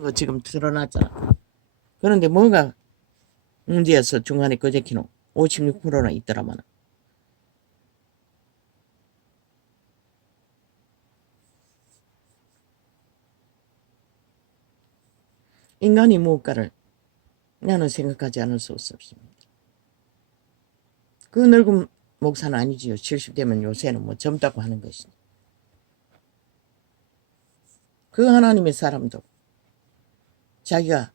거 지금 드러났잖아. 그런데 뭐가 문제였어? 중간에 꺼제키노 56%나 있더라만. 인간이 무엇가를 나는 생각하지 않을 수 없습니다. 그 늙은 목사는 아니지요. 70대면 요새는 뭐 젊다고 하는 것이니. 그 하나님의 사람도 자기가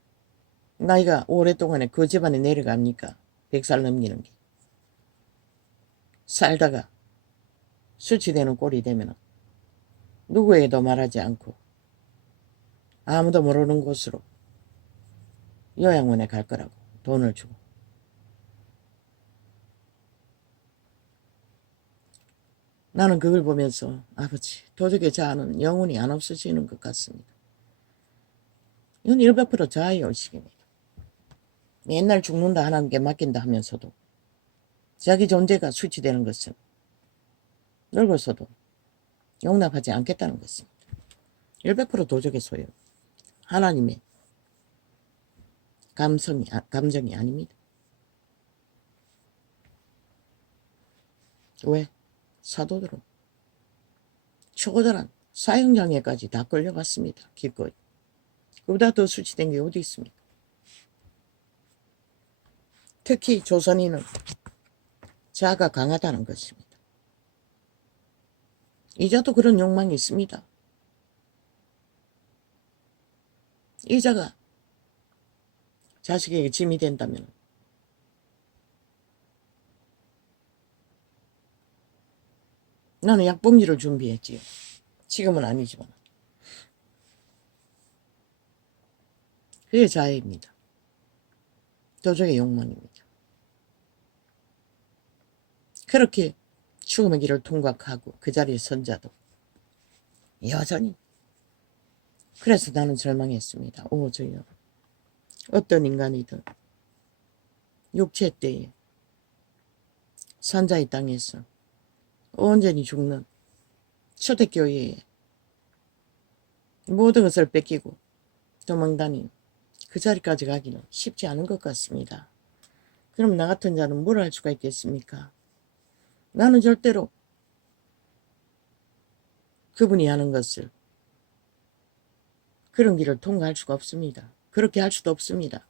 나이가 오랫동안에 그 집안에 내려갑니까? 100살 넘기는 게. 살다가 수치되는 꼴이 되면 누구에게도 말하지 않고 아무도 모르는 곳으로 요양원에 갈 거라고 돈을 주고. 나는 그걸 보면서 아버지 도적의 자아는 영원히 안 없어지는 것 같습니다. 이건 100% 자아의 의식입니다. 맨날 죽는다 하나님께 맡긴다 하면서도 자기 존재가 수치되는 것은 늙어서도 용납하지 않겠다는 것입니다. 100% 도적의 소유. 하나님의 감정이 아닙니다. 왜? 사도들은 초고단한 사형장애까지 다 끌려갔습니다. 기꺼이. 그보다 더 수치된 게 어디 있습니까? 특히 조선인은 자아가 강하다는 것입니다. 이자도 그런 욕망이 있습니다. 이자가 자식에게 짐이 된다면 나는 약봉지를 준비했지요. 지금은 아니지만. 그게 자아입니다. 도적의 욕망입니다. 그렇게 죽음의 길을 통과하고 그 자리에 선 자도 여전히. 그래서 나는 절망했습니다. 오 주여, 어떤 인간이든 육체 때에 산자의 땅에서 온전히 죽는 초대교회에 모든 것을 뺏기고 도망다닌 그 자리까지 가기는 쉽지 않은 것 같습니다. 그럼 나 같은 자는 뭘 할 수가 있겠습니까? 나는 절대로 그분이 하는 것을, 그런 길을 통과할 수가 없습니다. 그렇게 할 수도 없습니다.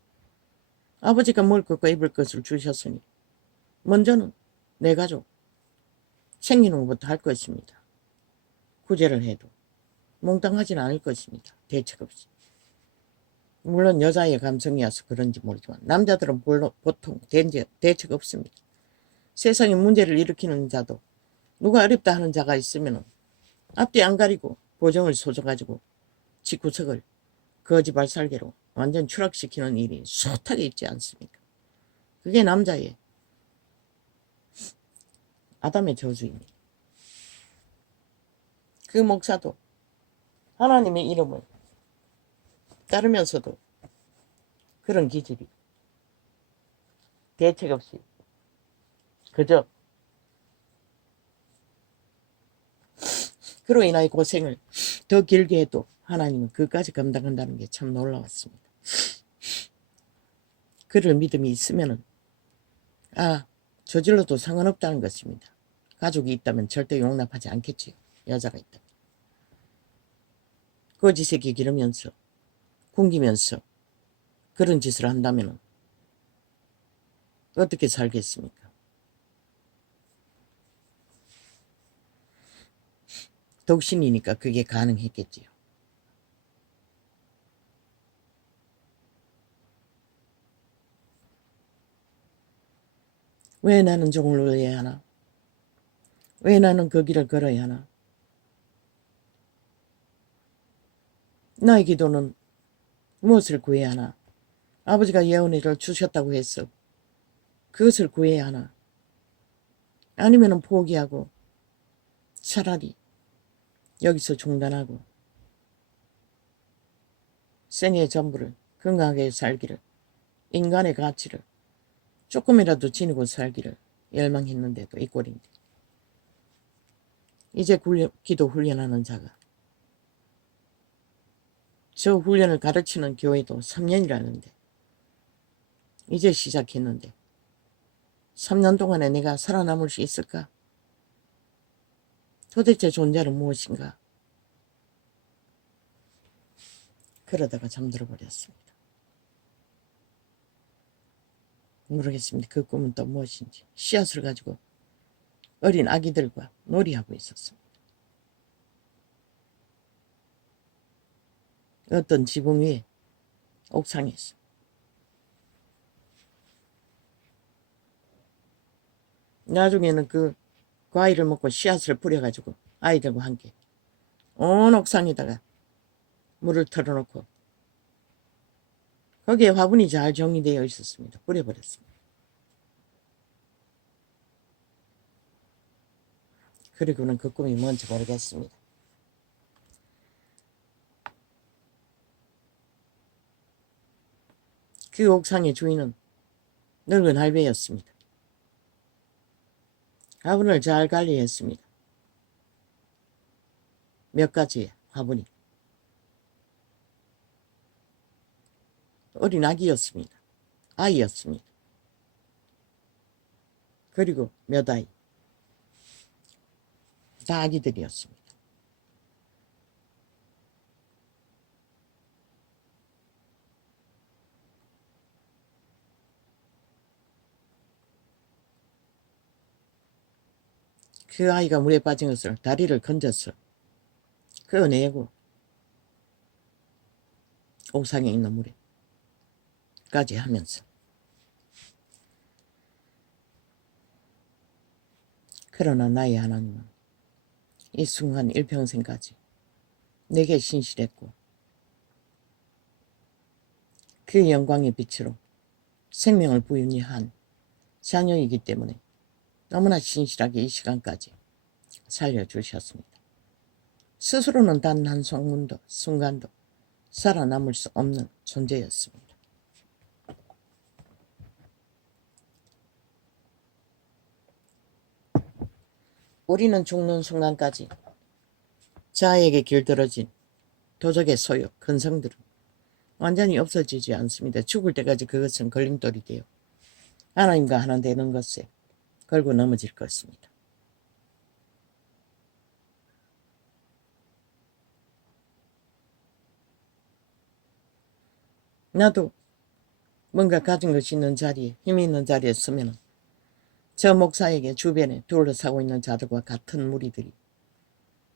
아버지가 먹을 것과 입을 것을 주셨으니 먼저는 내 가족 챙기는 것부터 할 것입니다. 구제를 해도 몽땅하진 않을 것입니다. 대책 없이. 물론 여자의 감성이어서 그런지 모르지만 남자들은 보통 대책 없습니다. 세상에 문제를 일으키는 자도 누가 어렵다 하는 자가 있으면 앞뒤 안 가리고 보정을 쏘져가지고 집구석을 거지발살개로 완전 추락시키는 일이 숱하게 있지 않습니까? 그게 남자의 아담의 저주입니다. 그 목사도 하나님의 이름을 따르면서도 그런 기질이 대책 없이 그저 그로 인하여 고생을 더 길게 해도 하나님은 그까지 감당한다는 게 참 놀라웠습니다. 그럴 믿음이 있으면은 저질러도 상관없다는 것입니다. 가족이 있다면 절대 용납하지 않겠지요. 여자가 있다면. 거짓새끼 기르면서 굶기면서 그런 짓을 한다면 어떻게 살겠습니까? 독신이니까 그게 가능했겠지요. 왜 나는 종을 울려야 하나? 왜 나는 그 길을 걸어야 하나? 나의 기도는 무엇을 구해야 하나? 아버지가 예언을 주셨다고 해서 그것을 구해야 하나? 아니면 포기하고 차라리 여기서 중단하고 생애의 전부를 건강하게 살기를, 인간의 가치를 조금이라도 지니고 살기를 열망했는데도 이 꼴인데, 이제 기도 훈련하는 자가 저 훈련을 가르치는 교회도 3년이라는데 이제 시작했는데 3년 동안에 내가 살아남을 수 있을까? 도대체 존재는 무엇인가? 그러다가 잠들어 버렸습니다. 모르겠습니다. 그 꿈은 또 무엇인지. 씨앗을 가지고 어린 아기들과 놀이하고 있었습니다. 어떤 지붕 위에 옥상에서 나중에는 그 과일을 먹고 씨앗을 뿌려가지고 아이들과 함께 온 옥상에다가 물을 털어놓고 거기에 화분이 잘 정리되어 있었습니다. 뿌려버렸습니다. 그리고는 그 꿈이 뭔지 모르겠습니다. 그 옥상의 주인은 늙은 할배였습니다. 화분을 잘 관리했습니다. 몇 가지의 화분이. 어린 아기였습니다. 아이였습니다. 그리고 몇 아이. 다 아기들이었습니다. 그 아이가 물에 빠진 것을 다리를 건져서 그어내고 옥상에 있는 물에까지 하면서 그러나 나의 하나님은 이 순간 일평생까지 내게 신실했고 그 영광의 빛으로 생명을 부유히 한 자녀이기 때문에 너무나 신실하게 이 시간까지 살려주셨습니다. 스스로는 단 한 순간도 살아남을 수 없는 존재였습니다. 우리는 죽는 순간까지 자아에게 길들어진 도적의 소유, 근성들은 완전히 없어지지 않습니다. 죽을 때까지 그것은 걸림돌이 되어 하나님과 하나 되는 것에 걸고 넘어질 것입니다. 나도 뭔가 가진 것이 있는 자리에, 힘이 있는 자리에 서면 저 목사에게 주변에 둘러싸고 있는 자들과 같은 무리들이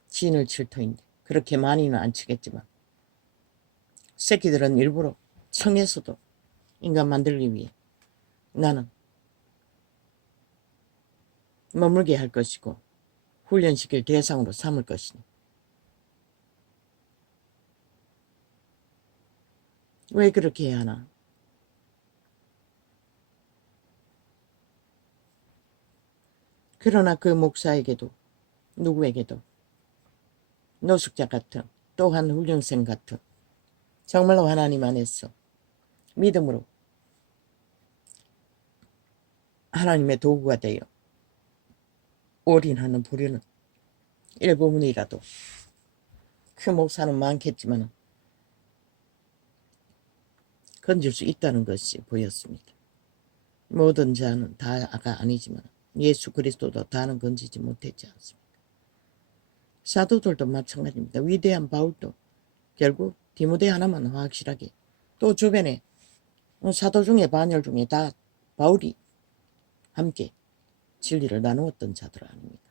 진을 칠 터인데 그렇게 많이는 안 치겠지만 새끼들은 일부러 청에서도 인간 만들기 위해 나는 머물게 할 것이고 훈련시킬 대상으로 삼을 것이니 왜 그렇게 해야 하나? 그러나 그 목사에게도 누구에게도 노숙자 같은 또한 훈련생 같은 정말로 하나님 안에서 믿음으로 하나님의 도구가 되어 올인하는 부류는 일부분이라도 그 목사는 많겠지만 건질 수 있다는 것이 보였습니다. 모든 자는 다가 아니지만 예수 그리스도도 다는 건지지 못했지 않습니까? 사도들도 마찬가지입니다. 위대한 바울도 결국 디모데 하나만 확실하게 또 주변에 사도 중에 반열 중에 다 바울이 함께 진리를 나누었던 자들 아닙니까?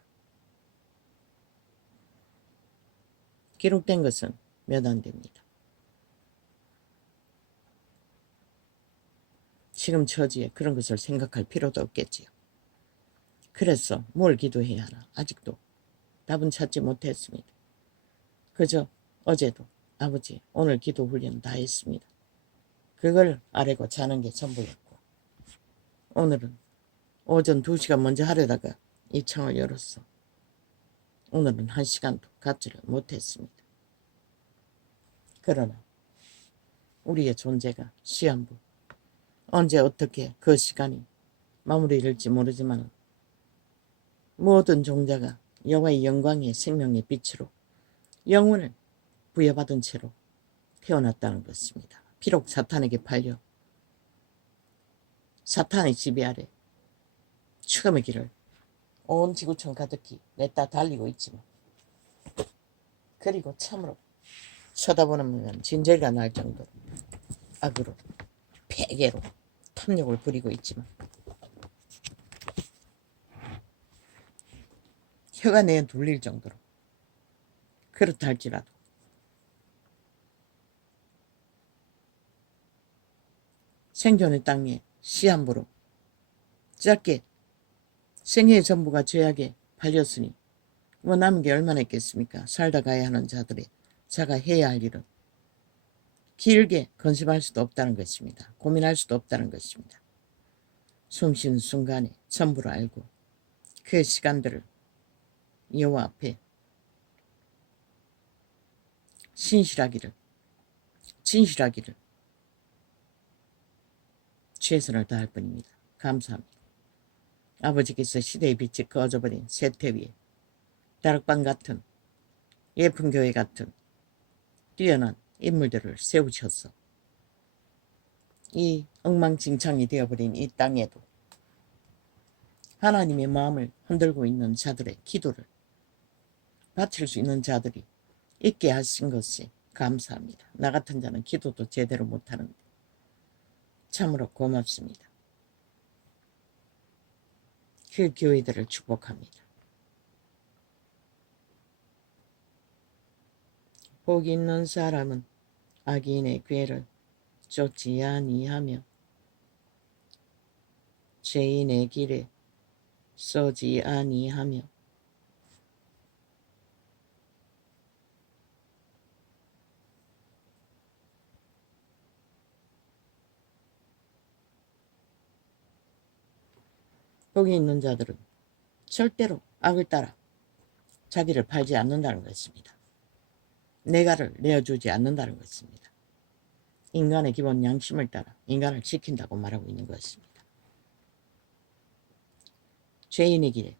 기록된 것은 몇 안 됩니다. 지금 처지에 그런 것을 생각할 필요도 없겠지요. 그래서 뭘 기도해야 하나 아직도 답은 찾지 못했습니다. 그저 어제도 아버지 오늘 기도 훈련 다 했습니다. 그걸 아래고 자는 게 전부였고 오늘은 오전 2시간 먼저 하려다가 이 창을 열었어. 오늘은 1시간도 갖지를 못했습니다. 그러나 우리의 존재가 시한부 언제 어떻게 그 시간이 마무리될지 모르지만 모든 종자가 여호와의 영광의 생명의 빛으로 영혼을 부여받은 채로 태어났다는 것입니다. 비록 사탄에게 팔려 사탄의 지배 아래 죽음의 길을 온 지구촌 가득히 냈다 달리고 있지만, 그리고 참으로 쳐다보는 진저리가 날 정도로 악으로 폐계로 탐욕을 부리고 있지만, 혀가 내 돌릴 정도로 그렇다 할지라도 생존의 땅에 시한부로 짧게 생애의 전부가 죄악에 팔렸으니 뭐 남은 게 얼마나 있겠습니까? 살다 가야 하는 자가 해야 할 일은 길게 건심할 수도 없다는 것입니다. 고민할 수도 없다는 것입니다. 숨쉬는 순간에 전부를 알고 그 시간들을 여호와 앞에 진실하기를 최선을 다할 뿐입니다. 감사합니다. 아버지께서 시대의 빛이 꺼져버린 세태 위에 다락방 같은 예쁜 교회 같은 뛰어난 인물들을 세우셔서 이 엉망진창이 되어버린 이 땅에도 하나님의 마음을 흔들고 있는 자들의 기도를 바칠 수 있는 자들이 있게 하신 것이 감사합니다. 나 같은 자는 기도도 제대로 못하는데 참으로 고맙습니다. 그 교회들을 축복합니다. 복 있는 사람은 악인의 꾀를 쫓지 아니하며 죄인의 길에 서지 아니하며 복이 있는 자들은 절대로 악을 따라 자기를 팔지 않는다는 것입니다. 내가를 내어주지 않는다는 것입니다. 인간의 기본 양심을 따라 인간을 지킨다고 말하고 있는 것입니다. 죄인의 길에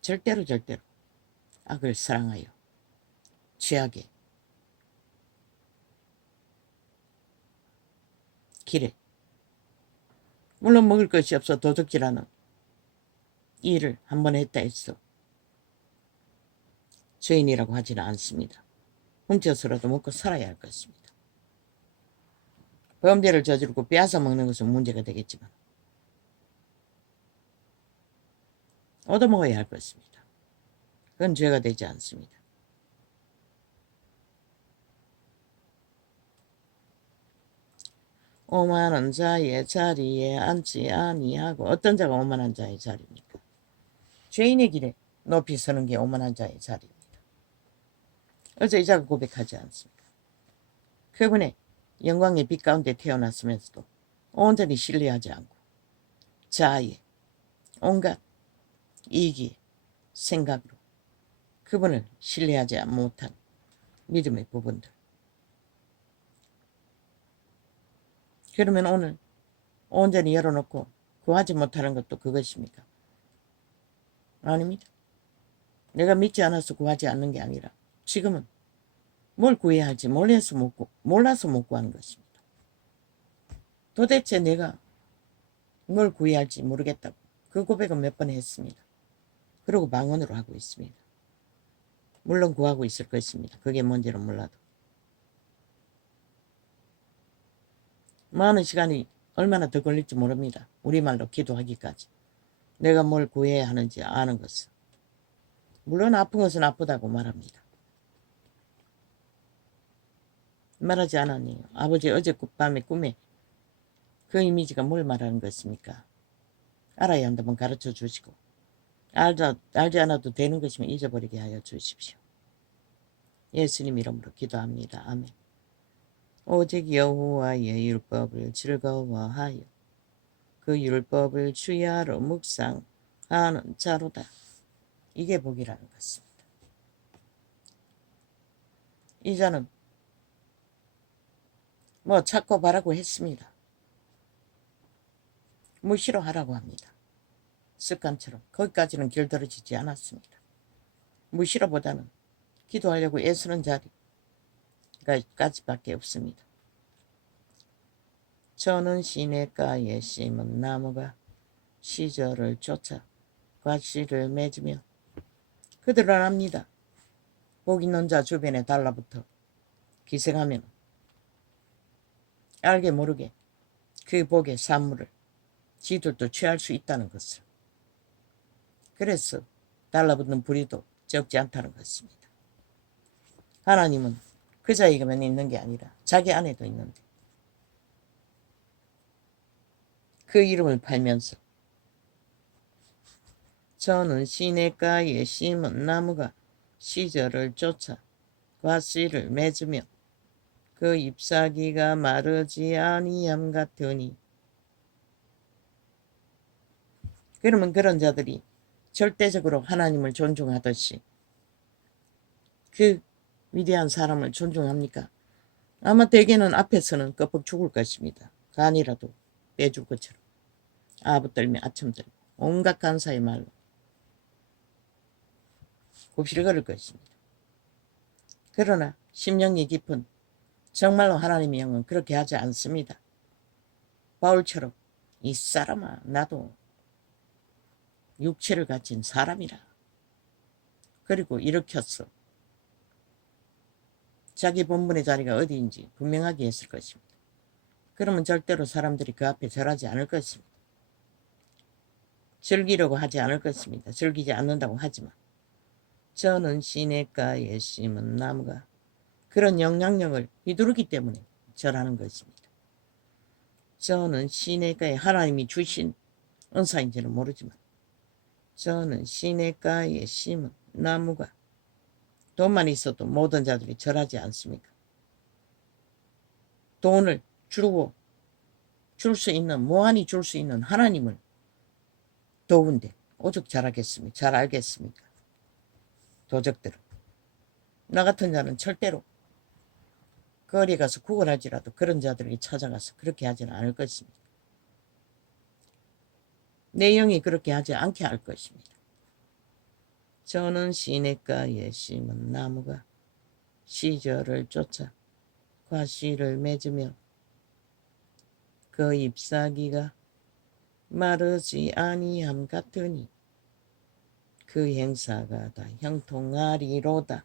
절대로 악을 사랑하여 죄악의 길에 물론 먹을 것이 없어 도둑질하는 일을 한번 했다 해서 죄인이라고 하지는 않습니다. 훔쳐서라도 먹고 살아야 할 것입니다. 범죄를 저지르고 빼앗아 먹는 것은 문제가 되겠지만 얻어먹어야 할 것입니다. 그건 죄가 되지 않습니다. 오만한 자의 자리에 앉지 아니하고, 어떤 자가 오만한 자의 자리입니까? 죄인의 길에 높이 서는 게 오만한 자의 자리입니다. 어제 이 자가 고백하지 않습니까? 그분의 영광의 빛 가운데 태어났으면서도 온전히 신뢰하지 않고 자아의 온갖 이익의 생각으로 그분을 신뢰하지 못한 믿음의 부분들. 그러면 오늘 온전히 열어놓고 구하지 못하는 것도 그것입니까? 아닙니다. 내가 믿지 않아서 구하지 않는 게 아니라 지금은 뭘 구해야 할지 몰라서 못 구하는 것입니다. 도대체 내가 뭘 구해야 할지 모르겠다고 그 고백은 몇 번 했습니다. 그리고 방언으로 하고 있습니다. 물론 구하고 있을 것입니다. 그게 뭔지는 몰라도. 많은 시간이 얼마나 더 걸릴지 모릅니다. 우리말로 기도하기까지. 내가 뭘 구해야 하는지 아는 것은. 물론 아픈 것은 아프다고 말합니다. 말하지 않았니요. 아버지 어젯밤에 꿈에 그 이미지가 뭘 말하는 것입니까? 알아야 한다면 가르쳐 주시고 알지 않아도 되는 것이면 잊어버리게 하여 주십시오. 예수님 이름으로 기도합니다. 아멘. 오직 여호와의 율법을 즐거워하여 그 율법을 주야로 묵상하는 자로다. 이게 복이라는 것입니다. 이 자는 뭐 찾고 바라고 했습니다. 무시로 하라고 합니다. 습관처럼 거기까지는 길들여지지 않았습니다. 무시로보다는 기도하려고 애쓰는 자리, 가지밖에 없습니다. 저는 시냇가에 심은 나무가 시절을 쫓아 과실을 맺으며 그들은 압니다. 복 있는 자 주변에 달라붙어 기생하면 알게 모르게 그 복의 산물을 지들도 취할 수 있다는 것을. 그래서 달라붙는 불의도 적지 않다는 것입니다. 하나님은 그 자에게만 있는 게 아니라 자기 안에도 있는데 그 이름을 팔면서 저는 시냇가에 심은 나무가 시절을 쫓아 과실을 맺으며 그 잎사귀가 마르지 아니함 같으니. 그러면 그런 자들이 절대적으로 하나님을 존중하듯이 그 위대한 사람을 존중합니까? 아마 대개는 앞에서는 껍벅 죽을 것입니다. 간이라도 빼줄 것처럼 아부떨며 아첨들며 온갖 간사의 말로 굽실거릴 것입니다. 그러나 심령이 깊은 정말로 하나님의 영은 그렇게 하지 않습니다. 바울처럼 이 사람아 나도 육체를 가진 사람이라. 그리고 일으켰어. 자기 본분의 자리가 어디인지 분명하게 했을 것입니다. 그러면 절대로 사람들이 그 앞에 절하지 않을 것입니다. 즐기려고 하지 않을 것입니다. 즐기지 않는다고 하지만 저는 시냇가에 심은 나무가 그런 영향력을 휘두르기 때문에 절하는 것입니다. 저는 시냇가에 하나님이 주신 은사인지는 모르지만 저는 시냇가에 심은 나무가 돈만 있어도 모든 자들이 절하지 않습니까? 돈을 주고 줄 수 있는 무한히 줄 수 있는 하나님을 도운데 오죽 잘하겠습니까? 잘 알겠습니까? 도적들은. 나 같은 자는 절대로 거리에 가서 구걸할지라도 그런 자들이 찾아가서 그렇게 하지는 않을 것입니다. 내 영이 그렇게 하지 않게 할 것입니다. 저는 시냇가에 심은 나무가 시절을 쫓아 과실을 맺으며 그 잎사귀가 마르지 아니함 같으니 그 행사가 다 형통하리로다.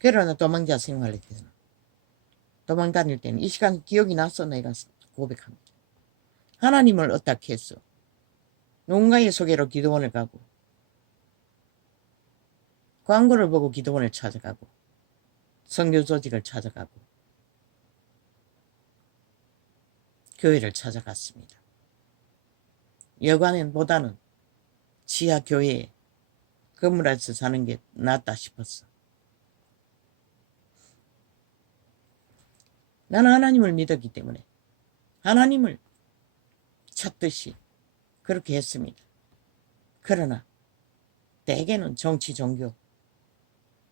그러나 도망자 생활할 때는 도망 다닐 때는 이 시간 기억이 나서 내가 고백합니다. 하나님을 어떻게 했어? 누군가의 소개로 기도원을 가고 광고를 보고 기도원을 찾아가고 선교 조직을 찾아가고 교회를 찾아갔습니다. 여관보다는 지하 교회에 건물에서 사는 게 낫다 싶었어. 나는 하나님을 믿었기 때문에 하나님을 찾듯이 그렇게 했습니다. 그러나 대개는 정치, 종교,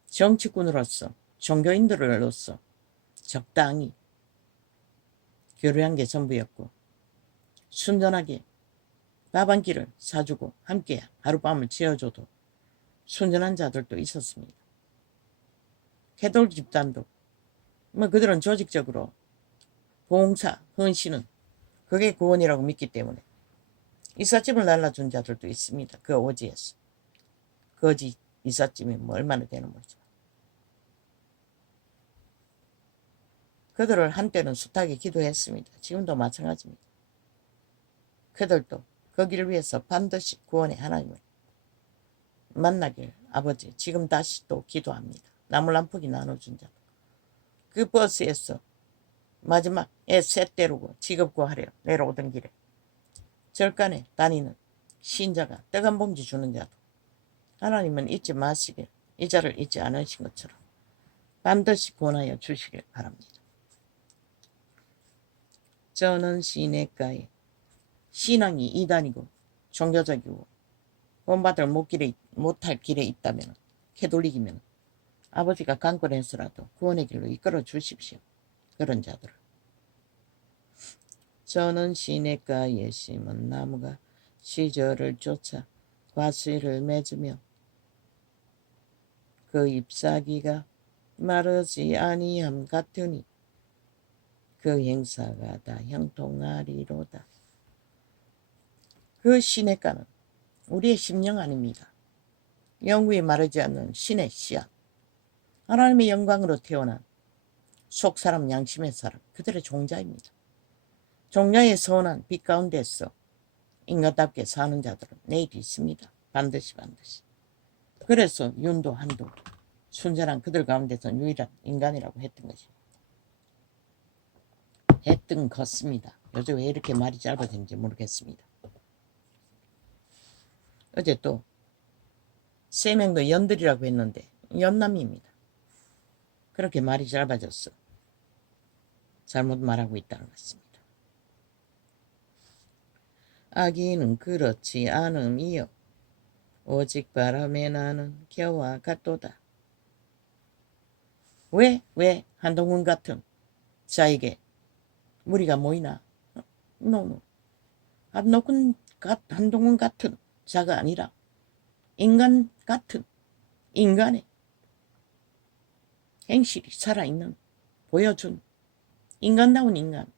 정치꾼으로서 종교인들로서 적당히 교류한 게 전부였고 순전하게 밥 한 끼를 사주고 함께 하룻밤을 지어줘도 순전한 자들도 있었습니다. 캐톨 집단도 그들은 조직적으로 봉사, 헌신은 그게 구원이라고 믿기 때문에 이삿짐을 날라준 자들도 있습니다. 그 오지에서. 거지 이삿짐이 얼마나 되는 거죠. 그들을 한때는 숱하게 기도했습니다. 지금도 마찬가지입니다. 그들도 거기를 위해서 반드시 구원의 하나님을 만나길 아버지 지금 다시 또 기도합니다. 나물 한 포기 나눠준 자. 그 버스에서 마지막 셋 때리고 직업구하려 내려오던 길에 절간에 다니는 신자가 떡 한 봉지 주는 자도 하나님은 잊지 마시길 이 자를 잊지 않으신 것처럼 반드시 구원하여 주시길 바랍니다. 저는 시냇가에 신앙이 이단이고 종교적이고 본받을 못할 길에 있다면 캐톨릭이면 아버지가 강권해서라도 구원의 길로 이끌어 주십시오. 그런 자들을. 저는 시냇가에 심은 나무가 시절을 쫓아 과실을 맺으며 그 잎사귀가 마르지 아니함 같으니 그 행사가 다 형통하리로다. 그 시냇가는 우리의 심령 아닙니다. 영구히 마르지 않는 신의 씨앗, 하나님의 영광으로 태어난 속사람 양심의 사람, 그들의 종자입니다. 종자의 선한 빛 가운데서 인간답게 사는 자들은 내일이 있습니다. 반드시. 그래서 윤도 한도 순전한 그들 가운데서는 유일한 인간이라고 했던 것입니다. 했던 것입니다. 요즘 왜 이렇게 말이 짧아졌는지 모르겠습니다. 어제 또 세 명도 연들이라고 했는데 연남입니다. 그렇게 말이 짧아졌어. 잘못 말하고 있다는 것입니다. 아기는 그렇지 않음이요 오직 바람에 나는 겨와 같도다. 왜 한동훈 같은 자에게 무리가 모이나? 노. 한동훈 같은 자가 아니라 인간 같은 인간의 행실이 살아있는 보여준 인간다운 인간,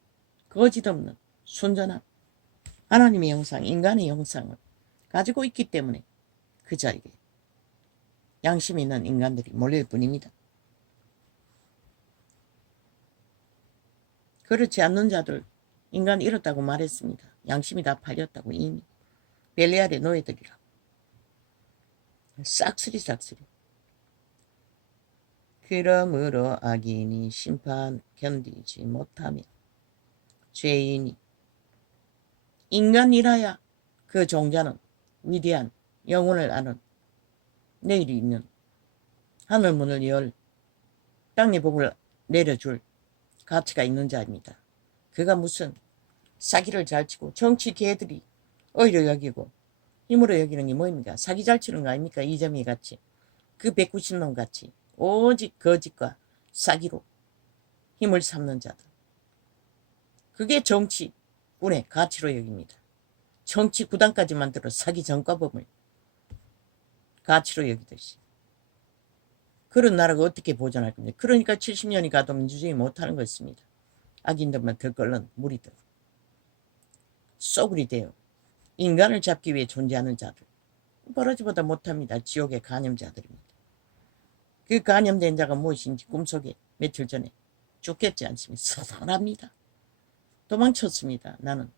거짓 없는 순전한 하나님의 형상, 인간의 형상을 가지고 있기 때문에 그 자에게 양심 있는 인간들이 몰릴 뿐입니다. 그렇지 않는 자들 인간 잃었다고 말했습니다. 양심이 다 팔렸다고 이미. 벨리알의 노예들이라. 싹쓸이. 그러므로 악인이 심판 견디지 못하며 죄인이 인간이라야 그 종자는 위대한 영혼을 아는 내일이 있는 하늘문을 열 땅의 복을 내려줄 가치가 있는 자입니다. 그가 무슨 사기를 잘 치고 정치 개들이 의로 여기고 힘으로 여기는 게 뭐입니까? 사기 잘 치는 거 아닙니까? 이점이 같이 그 190놈 같이 오직 거짓과 사기로 힘을 삼는 자들. 그게 정치꾼의 가치로 여깁니다. 정치 구단까지 만들어 사기 전과범을 가치로 여기듯이. 그런 나라가 어떻게 보존할 겁니까? 그러니까 70년이 가도 민주주의 못하는 것입니다. 악인들만 들끓는 무리들. 쏘구리 되어 인간을 잡기 위해 존재하는 자들. 버러지보다 못합니다. 지옥의 간염자들입니다. 그 간염된 자가 무엇인지 꿈속에 며칠 전에 죽겠지 않습니까? 서산합니다. 도망쳤습니다. 나는.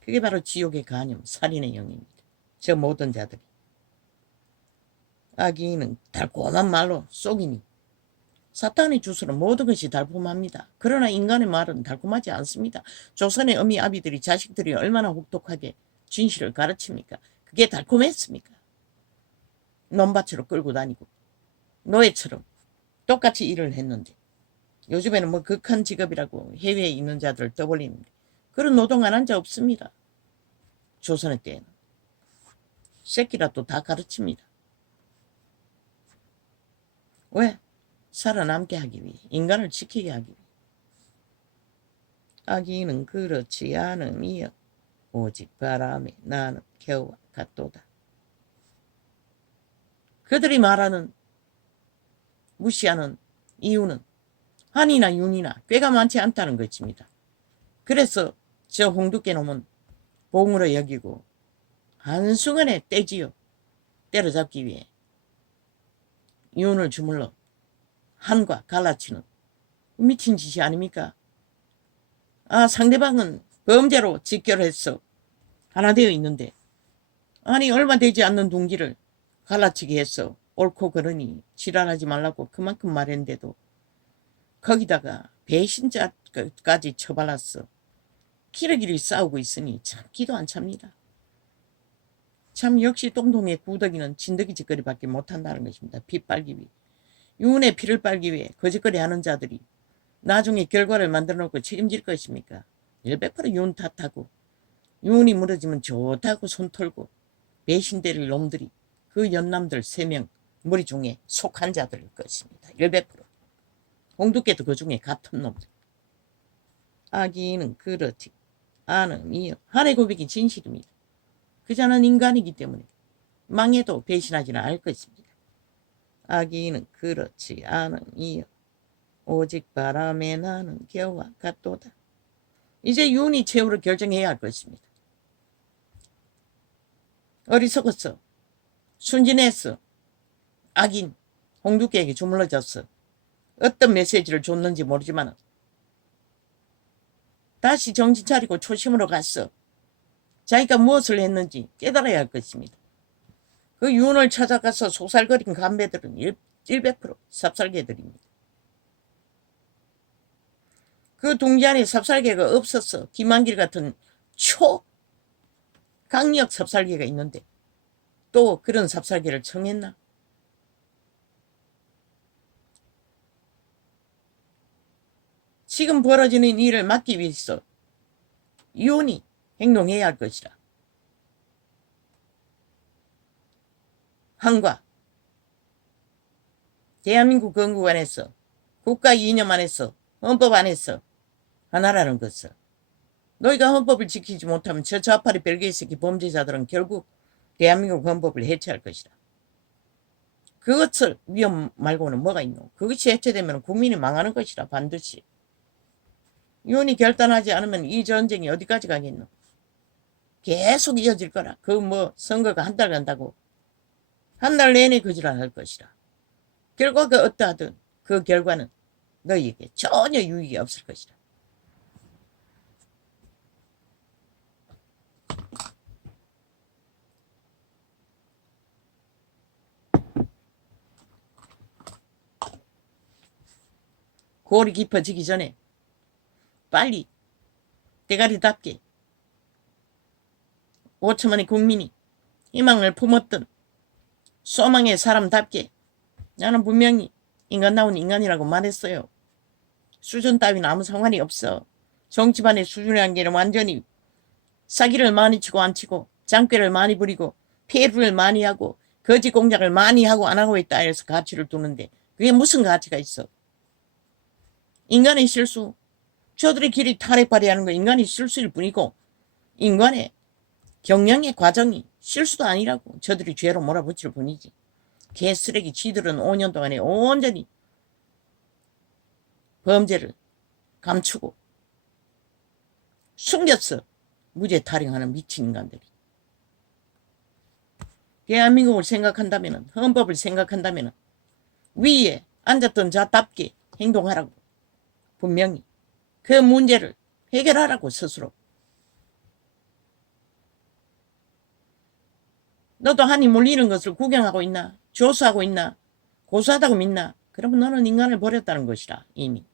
그게 바로 지옥의 간염, 살인의 영입니다. 저 모든 자들이. 악인은 달콤한 말로 속이니 사탄의 주스는 모든 것이 달콤합니다. 그러나 인간의 말은 달콤하지 않습니다. 조선의 어미 아비들이 자식들이 얼마나 혹독하게 진실을 가르칩니까? 그게 달콤했습니까? 논밭으로 끌고 다니고 노예처럼 똑같이 일을 했는데 요즘에는 뭐 극한 직업이라고 해외에 있는 자들을 떠벌리는데 그런 노동 안 한 자 없습니다. 조선의 때에는 새끼라도 다 가르칩니다. 왜? 살아남게 하기 위해, 인간을 지키게 하기 위해. 악인은 그렇지 않음이여 오직 바람에 나는 겨와 같도다. 그들이 말하는 무시하는 이유는 한이나 윤이나 꾀가 많지 않다는 것입니다. 그래서 저 홍두깨 놈은 봉으로 여기고 한순간에 떼지요. 때려잡기 위해 윤을 주물러 한과 갈라치는 미친 짓이 아닙니까? 상대방은 범죄로 직결해서 하나 되어 있는데 아니 얼마 되지 않는 둥지를 갈라치게 해서 옳고 그러니 지랄하지 말라고 그만큼 말했는데도 거기다가 배신자까지 처발랐어. 기러기를 싸우고 있으니 참기도 안 찹니다. 참 역시 똥동의 구더기는 진드기 짓거리밖에 못한다는 것입니다. 피 빨기 위해. 윤의 피를 빨기 위해 거짓거리 하는 자들이 나중에 결과를 만들어 놓고 책임질 것입니까? 100%윤 탓하고 윤이 무너지면 좋다고 손 털고 배신될 놈들이 그 연남들 3명 머리 중에 속한 자들일 것입니다. 100%. 홍두깨도 그 중에 같은 놈들. 아기는 그렇지 않음이요. 하나의 고백이 진실입니다. 그자는 인간이기 때문에 망해도 배신하지는 않을 것입니다. 아기는 그렇지 않음이요. 오직 바람에 나는 겨와 같도다. 이제 윤이 최후를 결정해야 할 것입니다. 어리석었어. 순진했어. 악인 홍두깨에게 주물러졌어. 어떤 메시지를 줬는지 모르지만 다시 정신 차리고 초심으로 갔어. 자기가 무엇을 했는지 깨달아야 할 것입니다. 그 윤을 찾아가서 속살거린 간배들은 100% 삽살개들입니다. 그 동지 안에 삽살개가 없었어. 김한길 같은 초강력 삽살개가 있는데 또 그런 삽살개를 청했나? 지금 벌어지는 일을 막기 위해서 윤이 행동해야 할 것이라. 한과 대한민국 건국 안에서 국가 이념 안에서 헌법 안에서 하나라는 것을 너희가 헌법을 지키지 못하면 저 좌파리 별개의 새끼 범죄자들은 결국 대한민국 헌법을 해체할 것이다. 그것을 위험 말고는 뭐가 있노? 그것이 해체되면 국민이 망하는 것이라 반드시. 윤이 결단하지 않으면 이 전쟁이 어디까지 가겠노? 계속 이어질 거라. 그 선거가 한 달 간다고 한 달 내내 거짓을 할 것이라. 결과가 어떠하든 그 결과는 너희에게 전혀 유익이 없을 것이다. 골이 깊어지기 전에 빨리 대가리답게 5천만의 국민이 희망을 품었던 소망의 사람답게 나는 분명히 인간다운 인간이라고 말했어요. 수준 따위는 아무 상관이 없어. 정치반의 수준이란 게 완전히 사기를 많이 치고 안 치고 장꾀를 많이 부리고 폐부를 많이 하고 거짓 공작을 많이 하고 안 하고 있다 해서 가치를 두는데 그게 무슨 가치가 있어? 인간의 실수, 저들의 길이 탈에 발휘하는 거 인간의 실수일 뿐이고 인간의 경영의 과정이 실수도 아니라고 저들이 죄로 몰아붙일 뿐이지. 개쓰레기 쥐들은 5년 동안에 온전히 범죄를 감추고 숨겼어. 무죄 타령하는 미친 인간들이. 대한민국을 생각한다면 헌법을 생각한다면 위에 앉았던 자답게 행동하라고. 분명히 그 문제를 해결하라고 스스로. 너도 한이 몰리는 것을 구경하고 있나? 조수하고 있나? 고수하다고 믿나? 그러면 너는 인간을 버렸다는 것이라 이미.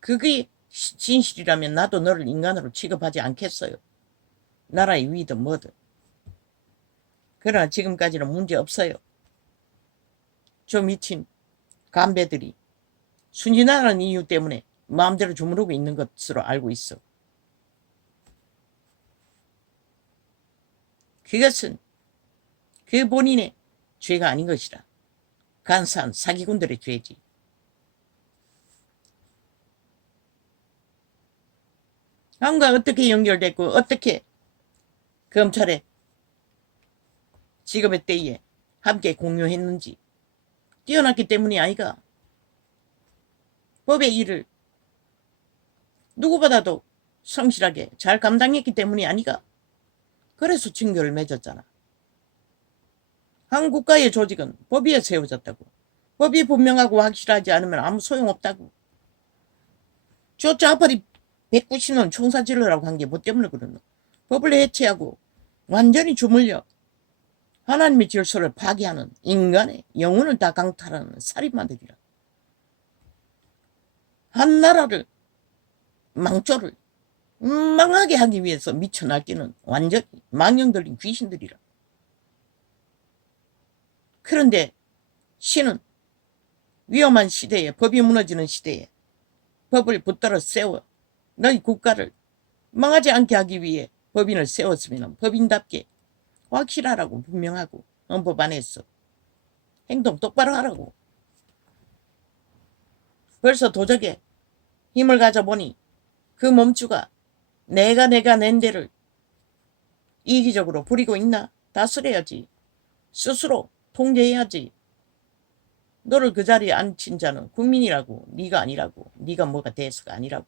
그게 진실이라면 나도 너를 인간으로 취급하지 않겠어요. 나라의 위든 뭐든. 그러나 지금까지는 문제 없어요. 저 미친 간배들이 순진하다는 이유 때문에 마음대로 주무르고 있는 것으로 알고 있어. 그것은 그 본인의 죄가 아닌 것이라. 간사한 사기꾼들의 죄지. 함과 어떻게 연결됐고 어떻게 검찰의 직업의 때에 함께 공유했는지 뛰어났기 때문이 아이가. 법의 일을 누구보다도 성실하게 잘 감당했기 때문이 아니가. 그래서 친교를 맺었잖아. 한 국가의 조직은 법 위에 세워졌다고. 법이 분명하고 확실하지 않으면 아무 소용없다고. 저 좌파리 190년 총사질러라고 한 게 뭐 때문에 그러노? 법을 해체하고 완전히 주물려 하나님의 질서를 파괴하는 인간의 영혼을 다 강탈하는 살인마들이라. 한 나라를 망조를 망하게 하기 위해서 미쳐 날뛰는 완전히 망령 들린 귀신들이라. 그런데 신은 위험한 시대에 법이 무너지는 시대에 법을 붙들어 세워 너희 국가를 망하지 않게 하기 위해 법인을 세웠으면 법인답게 확실하라고 분명하고 헌법 안에서 행동 똑바로 하라고. 벌써 도적에 힘을 가져보니 그 몸주가 내가 낸 데를 이기적으로 부리고 있나? 다스려야지. 스스로 통제해야지. 너를 그 자리에 앉힌 자는 국민이라고. 네가 아니라고. 네가 뭐가 돼서가 아니라고.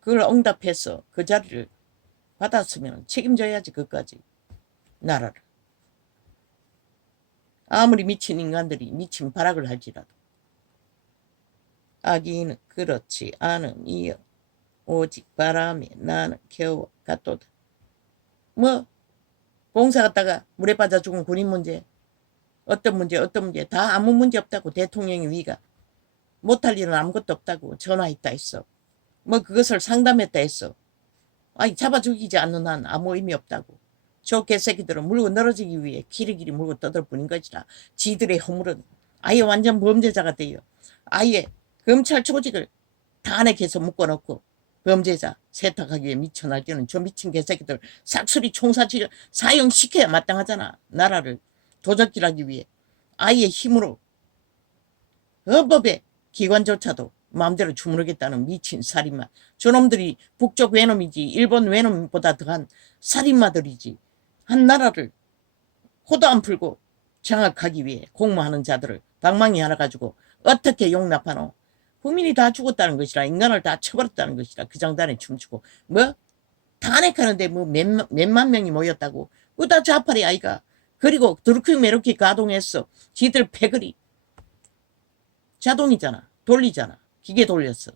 그걸 응답해서 그 자리를 받았으면 책임져야지. 그까지 나라를. 아무리 미친 인간들이 미친 발악을 할지라도. 아기는 그렇지 않은 이여 오직 바람에 나는 겨우 갔도다. 뭐 봉사 갔다가 물에 빠져 죽은 군인 문제, 어떤 문제 다 아무 문제 없다고. 대통령의 위가 못할 일은 아무것도 없다고 전화했다 했어. 뭐 그것을 상담했다 했어. 아니 잡아 죽이지 않는 한 아무 의미 없다고. 저 개새끼들은 물고 늘어지기 위해 기리기리 물고 떠들 뿐인 것이라. 지들의 허물은 아예 완전 범죄자가 돼요. 아예 검찰 조직을 다 안에서 묶어놓고 범죄자 세탁하기 위해 미쳐 날뛰는 저 미친 개새끼들 싹쓸이 총사실 사형시켜야 마땅하잖아. 나라를 도적질하기 위해 아예 힘으로 헌법의 기관조차도 마음대로 주무르겠다는 미친 살인마. 저놈들이 북쪽 외놈이지 일본 외놈보다 더한 살인마들이지. 한 나라를 호도 안 풀고 장악하기 위해 공모하는 자들을 방망이 하나 가지고 어떻게 용납하노. 국민이 다 죽었다는 것이라. 인간을 다 쳐버렸다는 것이라. 그 장단에 춤추고 뭐 탄핵하는데 뭐 몇만 명이 모였다고. 그거 다 좌파리 아이가. 그리고 드루킹 메르키 가동했어. 지들 패거리 자동이잖아. 돌리잖아. 기계 돌렸어.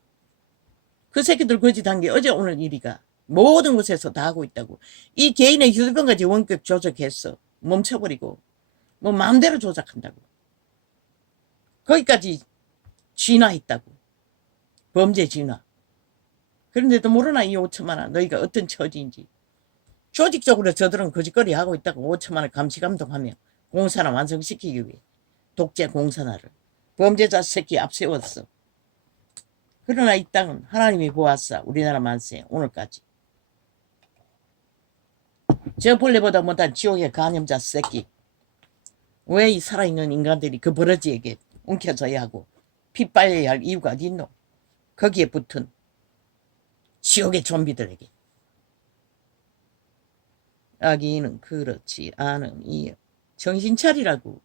그 새끼들 거짓한 게 어제 오늘 일이가. 모든 곳에서 다 하고 있다고. 이 개인의 휴대폰까지 원격 조작했어. 멈춰버리고 뭐 마음대로 조작한다고. 거기까지 진화했다고. 범죄 진화. 그런데도 모르나 이 5천만 원 너희가 어떤 처지인지. 조직적으로 저들은 거짓거리 하고 있다고. 5천만 원 감시감독하며 공산화 완성시키기 위해 독재 공산화를 범죄자 새끼 앞세웠어. 그러나 이 땅은 하나님이 보았어. 우리나라 만세 오늘까지. 저 벌레보다 못한 지옥의 간염자 새끼. 왜 이 살아있는 인간들이 그 버러지에게 움켜져야 하고 핏발려야 할 이유가 어디 있노? 거기에 붙은 지옥의 좀비들에게. 아기는 그렇지 않은 이여 정신 차리라고.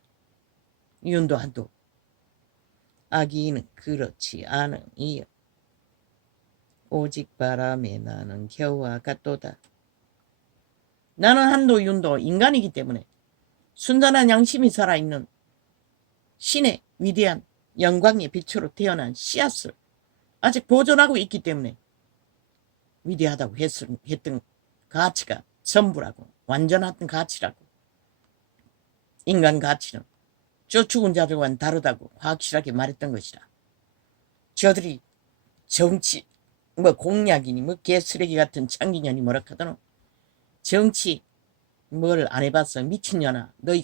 윤도한도. 아기는 그렇지 않은 이여 오직 바람에 나는 겨우와 같도다. 나는 한도 윤도 인간이기 때문에 순전한 양심이 살아있는 신의 위대한 영광의 빛으로 태어난 씨앗을 아직 보존하고 있기 때문에 위대하다고 했던 가치가 전부라고. 완전한 가치라고. 인간 가치는 저 죽은 자들과는 다르다고 확실하게 말했던 것이라. 저들이 정치 뭐 공약이니 뭐 개쓰레기 같은 창기년이 뭐라 하더노. 정치 뭘 안 해봤어. 미친년아. 너희가